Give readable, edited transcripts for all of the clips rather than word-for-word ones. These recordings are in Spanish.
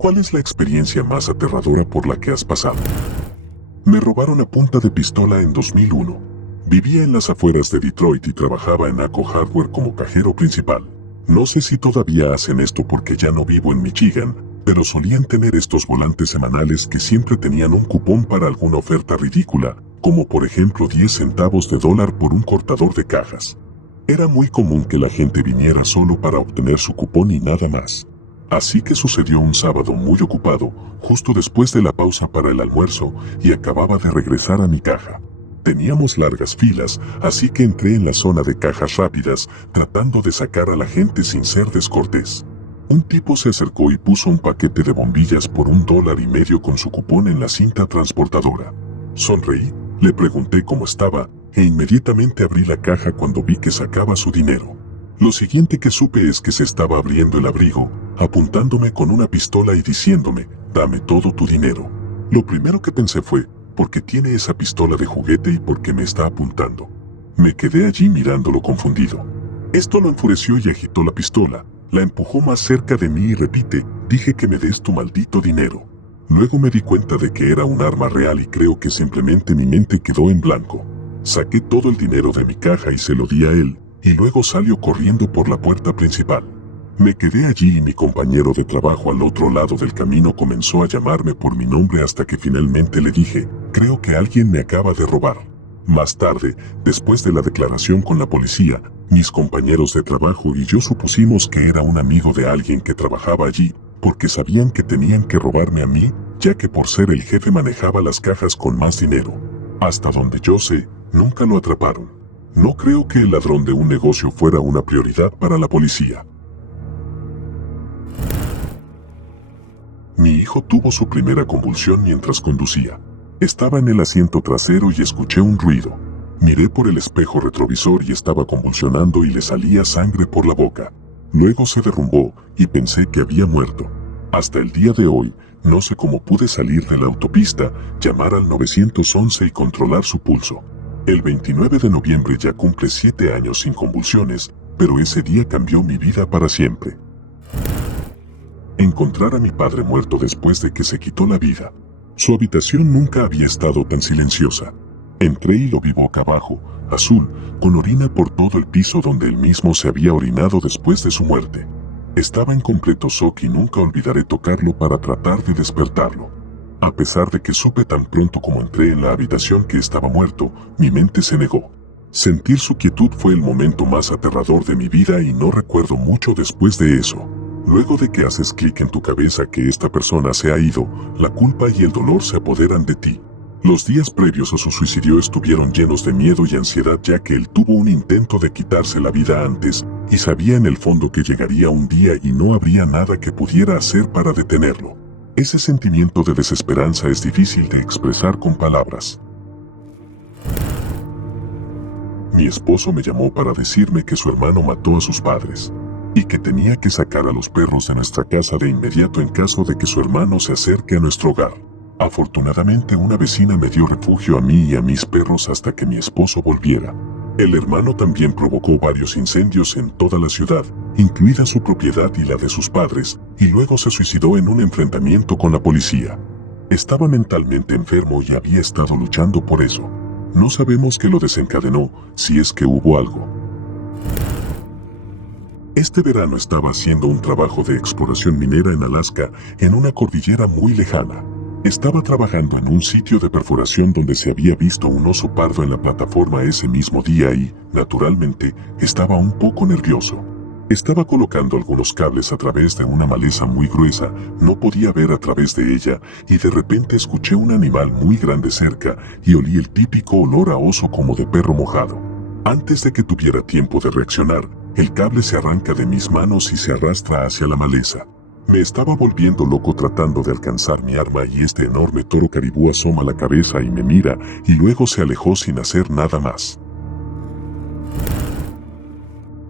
¿Cuál es la experiencia más aterradora por la que has pasado? Me robaron a punta de pistola en 2001. Vivía en las afueras de Detroit y trabajaba en ACO Hardware como cajero principal. No sé si todavía hacen esto porque ya no vivo en Michigan, pero solían tener estos volantes semanales que siempre tenían un cupón para alguna oferta ridícula, como por ejemplo 10 centavos de dólar por un cortador de cajas. Era muy común que la gente viniera solo para obtener su cupón y nada más. Así que sucedió un sábado muy ocupado, justo después de la pausa para el almuerzo, y acababa de regresar a mi caja. Teníamos largas filas, así que entré en la zona de cajas rápidas, tratando de sacar a la gente sin ser descortés. Un tipo se acercó y puso un paquete de bombillas por $1.50 con su cupón en la cinta transportadora. Sonreí, le pregunté cómo estaba, e inmediatamente abrí la caja cuando vi que sacaba su dinero. Lo siguiente que supe es que se estaba abriendo el abrigo, apuntándome con una pistola y diciéndome, dame todo tu dinero. Lo primero que pensé fue, ¿por qué tiene esa pistola de juguete y por qué me está apuntando? Me quedé allí mirándolo confundido. Esto lo enfureció y agitó la pistola, la empujó más cerca de mí y repite, dije que me des tu maldito dinero. Luego me di cuenta de que era un arma real y creo que simplemente mi mente quedó en blanco. Saqué todo el dinero de mi caja y se lo di a él, y luego salió corriendo por la puerta principal. Me quedé allí y mi compañero de trabajo al otro lado del camino comenzó a llamarme por mi nombre hasta que finalmente le dije, creo que alguien me acaba de robar. Más tarde, después de la declaración con la policía, mis compañeros de trabajo y yo supusimos que era un amigo de alguien que trabajaba allí, porque sabían que tenían que robarme a mí, ya que por ser el jefe manejaba las cajas con más dinero. Hasta donde yo sé, nunca lo atraparon. No creo que el ladrón de un negocio fuera una prioridad para la policía. Mi hijo tuvo su primera convulsión mientras conducía. Estaba en el asiento trasero y escuché un ruido. Miré por el espejo retrovisor y estaba convulsionando y le salía sangre por la boca. Luego se derrumbó y pensé que había muerto. Hasta el día de hoy, no sé cómo pude salir de la autopista, llamar al 911 y controlar su pulso. El 29 de noviembre ya cumple 7 años sin convulsiones, pero ese día cambió mi vida para siempre. Encontrar a mi padre muerto después de que se quitó la vida. Su habitación nunca había estado tan silenciosa. Entré y lo vi boca abajo, azul, con orina por todo el piso donde él mismo se había orinado después de su muerte. Estaba en completo shock y nunca olvidaré tocarlo para tratar de despertarlo. A pesar de que supe tan pronto como entré en la habitación que estaba muerto, mi mente se negó. Sentir su quietud fue el momento más aterrador de mi vida y no recuerdo mucho después de eso. Luego de que haces clic en tu cabeza que esta persona se ha ido, la culpa y el dolor se apoderan de ti. Los días previos a su suicidio estuvieron llenos de miedo y ansiedad ya que él tuvo un intento de quitarse la vida antes y sabía en el fondo que llegaría un día y no habría nada que pudiera hacer para detenerlo. Ese sentimiento de desesperanza es difícil de expresar con palabras. Mi esposo me llamó para decirme que su hermano mató a sus padres y que tenía que sacar a los perros de nuestra casa de inmediato en caso de que su hermano se acerque a nuestro hogar. Afortunadamente una vecina me dio refugio a mí y a mis perros hasta que mi esposo volviera. El hermano también provocó varios incendios en toda la ciudad, incluida su propiedad y la de sus padres, y luego se suicidó en un enfrentamiento con la policía. Estaba mentalmente enfermo y había estado luchando por eso. No sabemos qué lo desencadenó, si es que hubo algo. Este verano estaba haciendo un trabajo de exploración minera en Alaska, en una cordillera muy lejana. Estaba trabajando en un sitio de perforación donde se había visto un oso pardo en la plataforma ese mismo día y, naturalmente, estaba un poco nervioso. Estaba colocando algunos cables a través de una maleza muy gruesa, no podía ver a través de ella, y de repente escuché un animal muy grande cerca y olí el típico olor a oso como de perro mojado. Antes de que tuviera tiempo de reaccionar, el cable se arranca de mis manos y se arrastra hacia la maleza. Me estaba volviendo loco tratando de alcanzar mi arma y este enorme toro caribú asoma la cabeza y me mira y luego se alejó sin hacer nada más.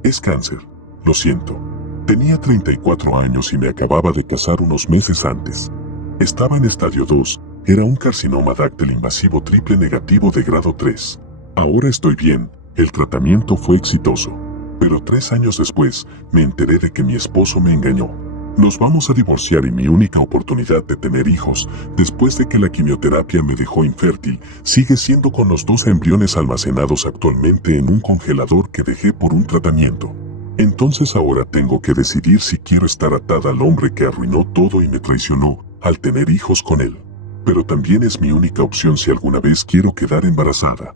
Es cáncer, lo siento. Tenía 34 años y me acababa de casar unos meses antes. Estaba en estadio 2, era un carcinoma dáctil invasivo triple negativo de grado 3. Ahora estoy bien, el tratamiento fue exitoso. Pero 3 años después, me enteré de que mi esposo me engañó. Nos vamos a divorciar y mi única oportunidad de tener hijos, después de que la quimioterapia me dejó infértil, sigue siendo con los 2 embriones almacenados actualmente en un congelador que dejé por un tratamiento. Entonces ahora tengo que decidir si quiero estar atada al hombre que arruinó todo y me traicionó al tener hijos con él. Pero también es mi única opción si alguna vez quiero quedar embarazada.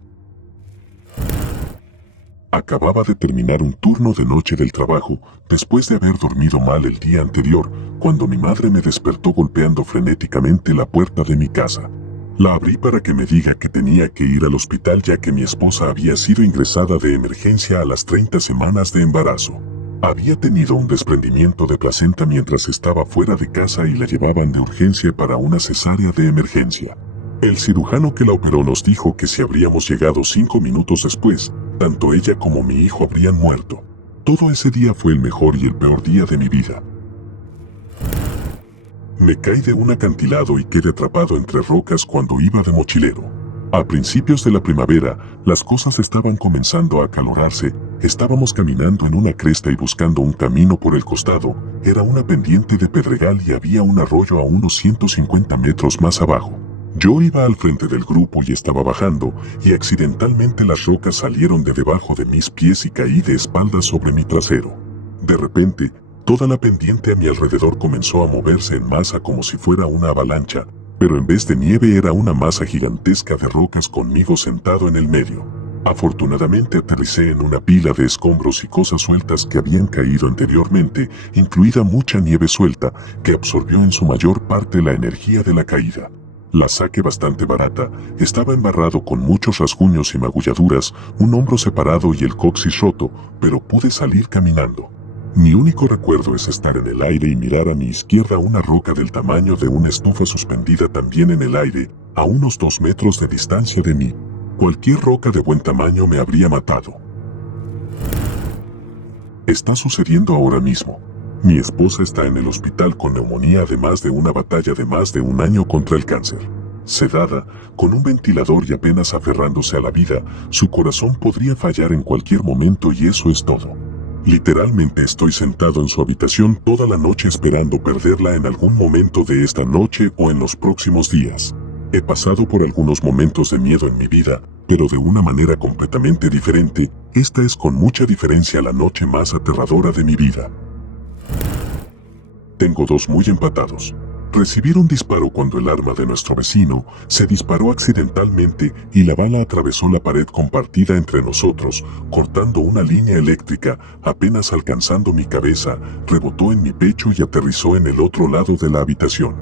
Acababa de terminar un turno de noche del trabajo, después de haber dormido mal el día anterior, cuando mi madre me despertó golpeando frenéticamente la puerta de mi casa. La abrí para que me diga que tenía que ir al hospital ya que mi esposa había sido ingresada de emergencia a las 30 semanas de embarazo. Había tenido un desprendimiento de placenta mientras estaba fuera de casa y la llevaban de urgencia para una cesárea de emergencia. El cirujano que la operó nos dijo que si habríamos llegado 5 minutos después, tanto ella como mi hijo habrían muerto. Todo ese día fue el mejor y el peor día de mi vida. Me caí de un acantilado y quedé atrapado entre rocas cuando iba de mochilero. A principios de la primavera, las cosas estaban comenzando a acalorarse, estábamos caminando en una cresta y buscando un camino por el costado, era una pendiente de pedregal y había un arroyo a unos 150 metros más abajo. Yo iba al frente del grupo y estaba bajando, y accidentalmente las rocas salieron de debajo de mis pies y caí de espaldas sobre mi trasero. De repente, toda la pendiente a mi alrededor comenzó a moverse en masa como si fuera una avalancha, pero en vez de nieve era una masa gigantesca de rocas conmigo sentado en el medio. Afortunadamente aterricé en una pila de escombros y cosas sueltas que habían caído anteriormente, incluida mucha nieve suelta, que absorbió en su mayor parte la energía de la caída. La saqué bastante barata, estaba embarrado con muchos rasguños y magulladuras, un hombro separado y el coxis roto, pero pude salir caminando. Mi único recuerdo es estar en el aire y mirar a mi izquierda una roca del tamaño de una estufa suspendida también en el aire, a unos 2 metros de distancia de mí. Cualquier roca de buen tamaño me habría matado. Está sucediendo ahora mismo. Mi esposa está en el hospital con neumonía además de una batalla de más de 1 año contra el cáncer. Sedada, con un ventilador y apenas aferrándose a la vida, su corazón podría fallar en cualquier momento y eso es todo. Literalmente estoy sentado en su habitación toda la noche esperando perderla en algún momento de esta noche o en los próximos días. He pasado por algunos momentos de miedo en mi vida, pero de una manera completamente diferente, esta es con mucha diferencia la noche más aterradora de mi vida. Tengo 2 muy empatados. Recibir un disparo cuando el arma de nuestro vecino se disparó accidentalmente y la bala atravesó la pared compartida entre nosotros, cortando una línea eléctrica, apenas alcanzando mi cabeza, rebotó en mi pecho y aterrizó en el otro lado de la habitación.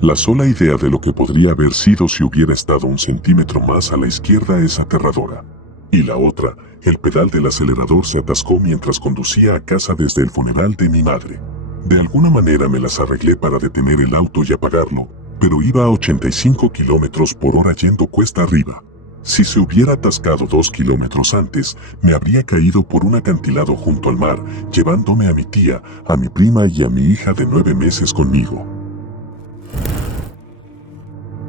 La sola idea de lo que podría haber sido si hubiera estado 1 centímetro más a la izquierda es aterradora. Y la otra, el pedal del acelerador se atascó mientras conducía a casa desde el funeral de mi madre. De alguna manera me las arreglé para detener el auto y apagarlo, pero iba a 85 kilómetros por hora yendo cuesta arriba. Si se hubiera atascado 2 kilómetros antes, me habría caído por un acantilado junto al mar, llevándome a mi tía, a mi prima y a mi hija de 9 meses conmigo.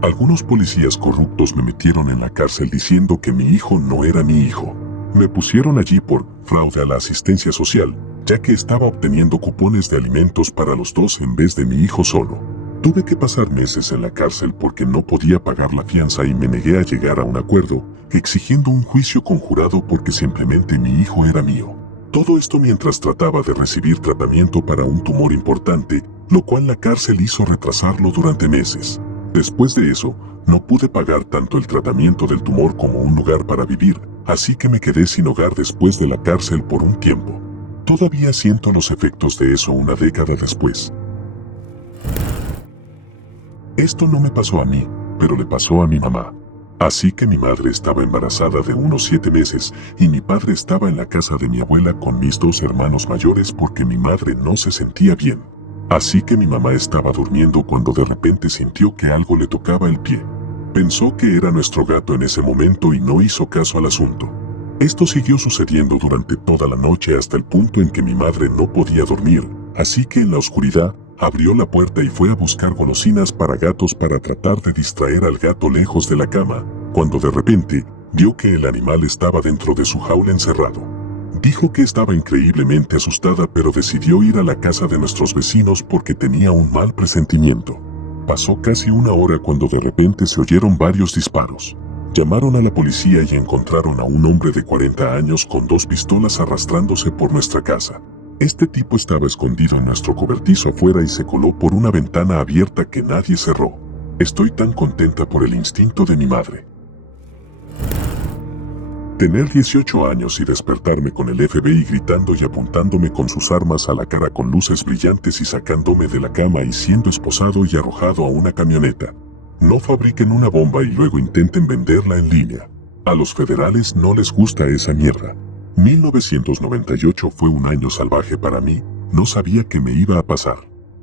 Algunos policías corruptos me metieron en la cárcel diciendo que mi hijo no era mi hijo. Me pusieron allí por fraude a la asistencia social, ya que estaba obteniendo cupones de alimentos para los 2 en vez de mi hijo solo. Tuve que pasar meses en la cárcel porque no podía pagar la fianza y me negué a llegar a un acuerdo, exigiendo un juicio conjurado porque simplemente mi hijo era mío. Todo esto mientras trataba de recibir tratamiento para un tumor importante, lo cual la cárcel hizo retrasarlo durante meses. Después de eso, no pude pagar tanto el tratamiento del tumor como un lugar para vivir, así que me quedé sin hogar después de la cárcel por un tiempo. Todavía siento los efectos de eso una década después. Esto no me pasó a mí, pero le pasó a mi mamá. Así que mi madre estaba embarazada de unos 7 meses y mi padre estaba en la casa de mi abuela con mis 2 hermanos mayores porque mi madre no se sentía bien. Así que mi mamá estaba durmiendo cuando de repente sintió que algo le tocaba el pie. Pensó que era nuestro gato en ese momento y no hizo caso al asunto. Esto siguió sucediendo durante toda la noche hasta el punto en que mi madre no podía dormir, así que en la oscuridad, abrió la puerta y fue a buscar golosinas para gatos para tratar de distraer al gato lejos de la cama, cuando de repente, vio que el animal estaba dentro de su jaula encerrado. Dijo que estaba increíblemente asustada, pero decidió ir a la casa de nuestros vecinos porque tenía un mal presentimiento. Pasó casi una hora cuando de repente se oyeron varios disparos. Llamaron a la policía y encontraron a un hombre de 40 años con 2 pistolas arrastrándose por nuestra casa. Este tipo estaba escondido en nuestro cobertizo afuera y se coló por una ventana abierta que nadie cerró. Estoy tan contenta por el instinto de mi madre. Tener 18 años y despertarme con el FBI gritando y apuntándome con sus armas a la cara con luces brillantes y sacándome de la cama y siendo esposado y arrojado a una camioneta. No fabriquen una bomba y luego intenten venderla en línea. A los federales no les gusta esa mierda. 1998 fue un año salvaje para mí, no sabía qué me iba a pasar.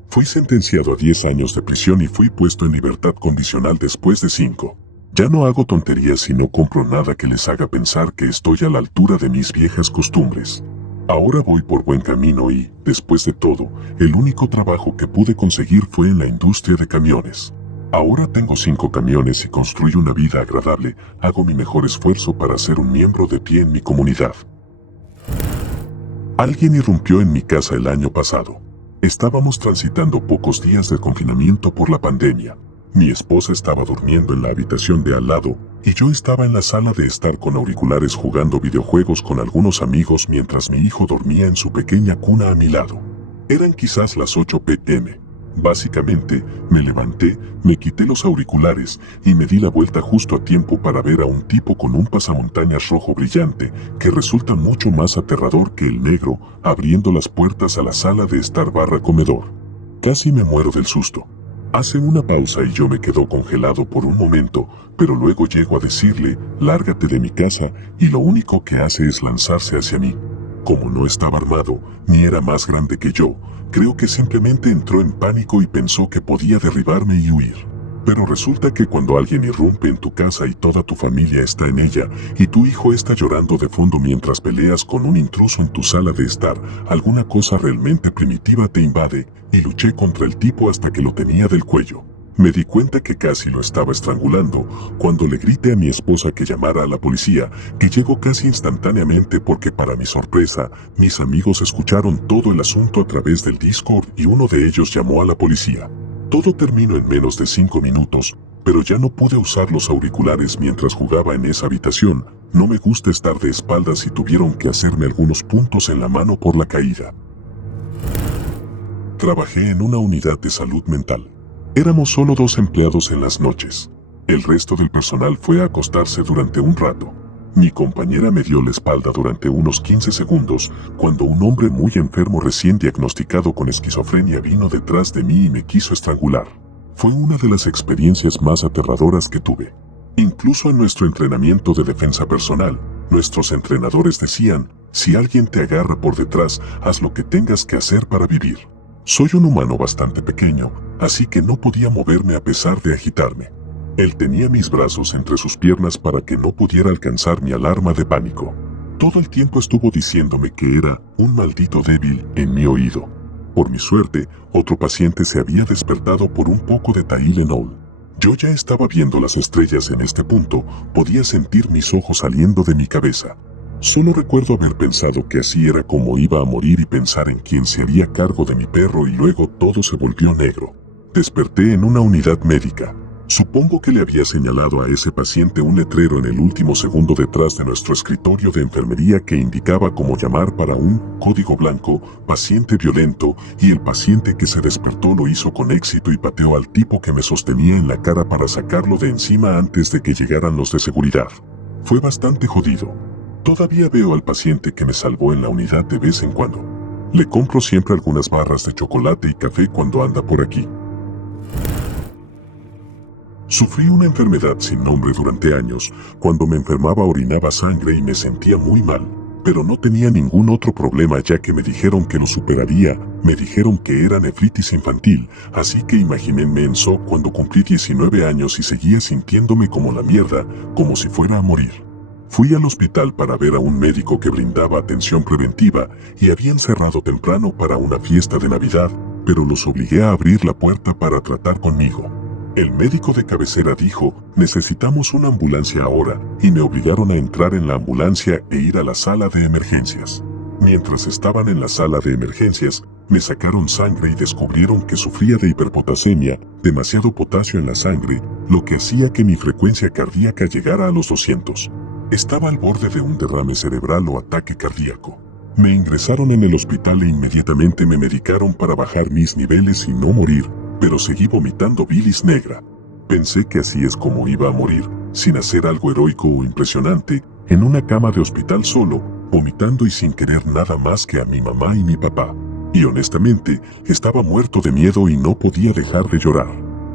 Fui sentenciado a 10 años de prisión y fui puesto en libertad condicional después de 5. Ya no hago tonterías y no compro nada que les haga pensar que estoy a la altura de mis viejas costumbres. Ahora voy por buen camino y, después de todo, el único trabajo que pude conseguir fue en la industria de camiones. Ahora tengo 5 camiones y construyo una vida agradable, hago mi mejor esfuerzo para ser un miembro de pie en mi comunidad. Alguien irrumpió en mi casa el año pasado. Estábamos transitando pocos días de confinamiento por la pandemia. Mi esposa estaba durmiendo en la habitación de al lado y yo estaba en la sala de estar con auriculares jugando videojuegos con algunos amigos mientras mi hijo dormía en su pequeña cuna a mi lado. Eran quizás las 8 p.m. Básicamente, me levanté, me quité los auriculares y me di la vuelta justo a tiempo para ver a un tipo con un pasamontañas rojo brillante que resulta mucho más aterrador que el negro abriendo las puertas a la sala de estar / comedor. Casi me muero del susto. Hace una pausa y yo me quedo congelado por un momento, pero luego llego a decirle, lárgate de mi casa, y lo único que hace es lanzarse hacia mí. Como no estaba armado, ni era más grande que yo, creo que simplemente entró en pánico y pensó que podía derribarme y huir. Pero resulta que cuando alguien irrumpe en tu casa y toda tu familia está en ella, y tu hijo está llorando de fondo mientras peleas con un intruso en tu sala de estar, alguna cosa realmente primitiva te invade, y luché contra el tipo hasta que lo tenía del cuello. Me di cuenta que casi lo estaba estrangulando, cuando le grité a mi esposa que llamara a la policía, que llegó casi instantáneamente porque para mi sorpresa, mis amigos escucharon todo el asunto a través del Discord y uno de ellos llamó a la policía. Todo terminó en menos de 5 minutos, pero ya no pude usar los auriculares mientras jugaba en esa habitación. No me gusta estar de espaldas y tuvieron que hacerme algunos puntos en la mano por la caída. Trabajé en una unidad de salud mental. Éramos solo 2 empleados en las noches. El resto del personal fue a acostarse durante un rato. Mi compañera me dio la espalda durante unos 15 segundos cuando un hombre muy enfermo recién diagnosticado con esquizofrenia vino detrás de mí y me quiso estrangular. Fue una de las experiencias más aterradoras que tuve. Incluso en nuestro entrenamiento de defensa personal, nuestros entrenadores decían, si alguien te agarra por detrás, haz lo que tengas que hacer para vivir. Soy un humano bastante pequeño, así que no podía moverme a pesar de agitarme. Él tenía mis brazos entre sus piernas para que no pudiera alcanzar mi alarma de pánico. Todo el tiempo estuvo diciéndome que era un maldito débil en mi oído. Por mi suerte, otro paciente se había despertado por un poco de Tylenol. Yo ya estaba viendo las estrellas en este punto, podía sentir mis ojos saliendo de mi cabeza. Solo recuerdo haber pensado que así era como iba a morir y pensar en quién se haría cargo de mi perro y luego todo se volvió negro. Desperté en una unidad médica. Supongo que le había señalado a ese paciente un letrero en el último segundo detrás de nuestro escritorio de enfermería que indicaba cómo llamar para un código blanco, paciente violento, y el paciente que se despertó lo hizo con éxito y pateó al tipo que me sostenía en la cara para sacarlo de encima antes de que llegaran los de seguridad. Fue bastante jodido. Todavía veo al paciente que me salvó en la unidad de vez en cuando. Le compro siempre algunas barras de chocolate y café cuando anda por aquí. Sufrí una enfermedad sin nombre durante años. Cuando me enfermaba orinaba sangre y me sentía muy mal, pero no tenía ningún otro problema ya que me dijeron que lo superaría. Me dijeron que era nefritis infantil, así que imagínense en shock cuando cumplí 19 años y seguía sintiéndome como la mierda, como si fuera a morir. Fui al hospital para ver a un médico que brindaba atención preventiva y habían cerrado temprano para una fiesta de Navidad, pero los obligué a abrir la puerta para tratar conmigo. El médico de cabecera dijo, necesitamos una ambulancia ahora, y me obligaron a entrar en la ambulancia e ir a la sala de emergencias. Mientras estaban en la sala de emergencias, me sacaron sangre y descubrieron que sufría de hiperpotasemia, demasiado potasio en la sangre, lo que hacía que mi frecuencia cardíaca llegara a los 200. Estaba al borde de un derrame cerebral o ataque cardíaco. Me ingresaron en el hospital e inmediatamente me medicaron para bajar mis niveles y no morir, pero seguí vomitando bilis negra. Pensé que así es como iba a morir, sin hacer algo heroico o impresionante, en una cama de hospital solo, vomitando y sin querer nada más que a mi mamá y mi papá. Y honestamente, estaba muerto de miedo y no podía dejar de llorar.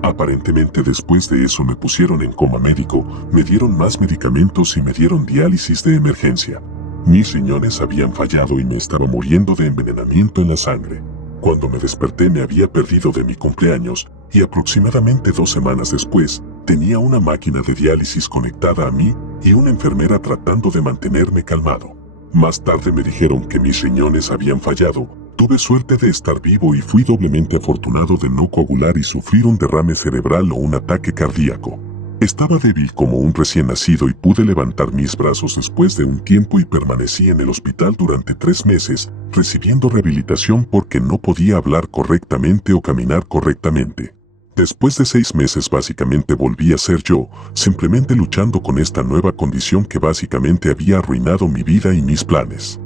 Aparentemente después de eso me pusieron en coma médico, me dieron más medicamentos y me dieron diálisis de emergencia. Mis riñones habían fallado y me estaba muriendo de envenenamiento en la sangre. Cuando me desperté me había perdido de mi cumpleaños y aproximadamente 2 semanas después, tenía una máquina de diálisis conectada a mí y una enfermera tratando de mantenerme calmado. Más tarde me dijeron que mis riñones habían fallado. Tuve suerte de estar vivo y fui doblemente afortunado de no coagular y sufrir un derrame cerebral o un ataque cardíaco. Estaba débil como un recién nacido y pude levantar mis brazos después de un tiempo y permanecí en el hospital durante 3 meses, recibiendo rehabilitación porque no podía hablar correctamente o caminar correctamente. Después de 6 meses básicamente volví a ser yo, simplemente luchando con esta nueva condición que básicamente había arruinado mi vida y mis planes.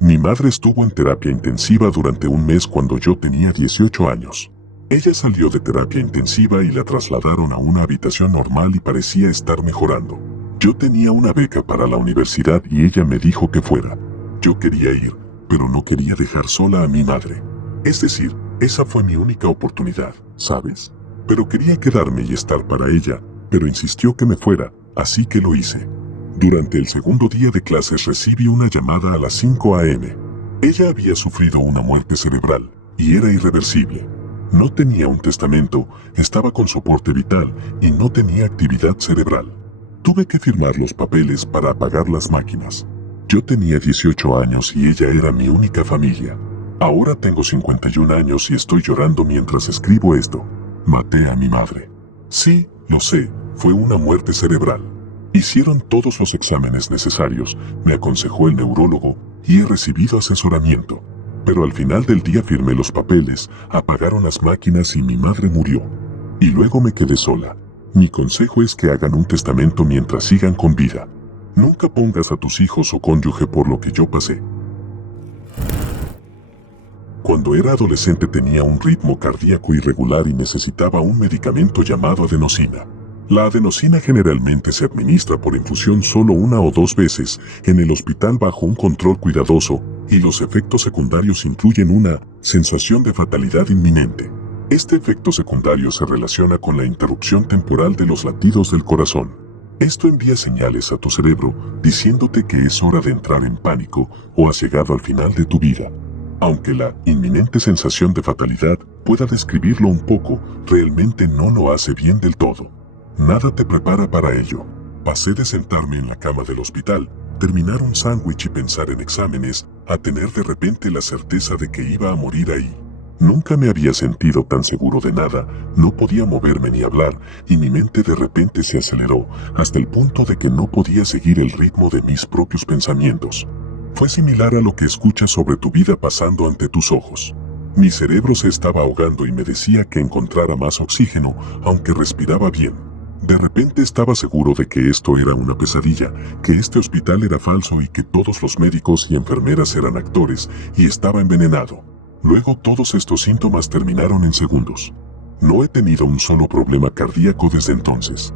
Mi madre estuvo en terapia intensiva durante un mes cuando yo tenía 18 años. Ella salió de terapia intensiva y la trasladaron a una habitación normal y parecía estar mejorando. Yo tenía una beca para la universidad y ella me dijo que fuera. Yo quería ir, pero no quería dejar sola a mi madre. Es decir, esa fue mi única oportunidad, ¿sabes? Pero quería quedarme y estar para ella, pero insistió que me fuera, así que lo hice. Durante el segundo día de clases recibí una llamada a las 5 a.m. Ella había sufrido una muerte cerebral, y era irreversible. No tenía un testamento, estaba con soporte vital y no tenía actividad cerebral. Tuve que firmar los papeles para apagar las máquinas. Yo tenía 18 años y ella era mi única familia. Ahora tengo 51 años y estoy llorando mientras escribo esto. Maté a mi madre. Sí, lo sé, fue una muerte cerebral. Hicieron todos los exámenes necesarios, me aconsejó el neurólogo y he recibido asesoramiento. Pero al final del día firmé los papeles, apagaron las máquinas y mi madre murió. Y luego me quedé sola. Mi consejo es que hagan un testamento mientras sigan con vida. Nunca pongas a tus hijos o cónyuge por lo que yo pasé. Cuando era adolescente tenía un ritmo cardíaco irregular y necesitaba un medicamento llamado adenosina. La adenosina generalmente se administra por infusión solo 1 o 2 veces en el hospital bajo un control cuidadoso, y los efectos secundarios incluyen una sensación de fatalidad inminente. Este efecto secundario se relaciona con la interrupción temporal de los latidos del corazón. Esto envía señales a tu cerebro diciéndote que es hora de entrar en pánico o has llegado al final de tu vida. Aunque la inminente sensación de fatalidad pueda describirlo un poco, realmente no lo hace bien del todo. Nada te prepara para ello. Pasé de sentarme en la cama del hospital, terminar un sándwich y pensar en exámenes, a tener de repente la certeza de que iba a morir ahí. Nunca me había sentido tan seguro de nada, no podía moverme ni hablar, y mi mente de repente se aceleró, hasta el punto de que no podía seguir el ritmo de mis propios pensamientos. Fue similar a lo que escuchas sobre tu vida pasando ante tus ojos. Mi cerebro se estaba ahogando y me decía que encontrara más oxígeno, aunque respiraba bien. De repente estaba seguro de que esto era una pesadilla, que este hospital era falso y que todos los médicos y enfermeras eran actores, y estaba envenenado. Luego todos estos síntomas terminaron en segundos. No he tenido un solo problema cardíaco desde entonces.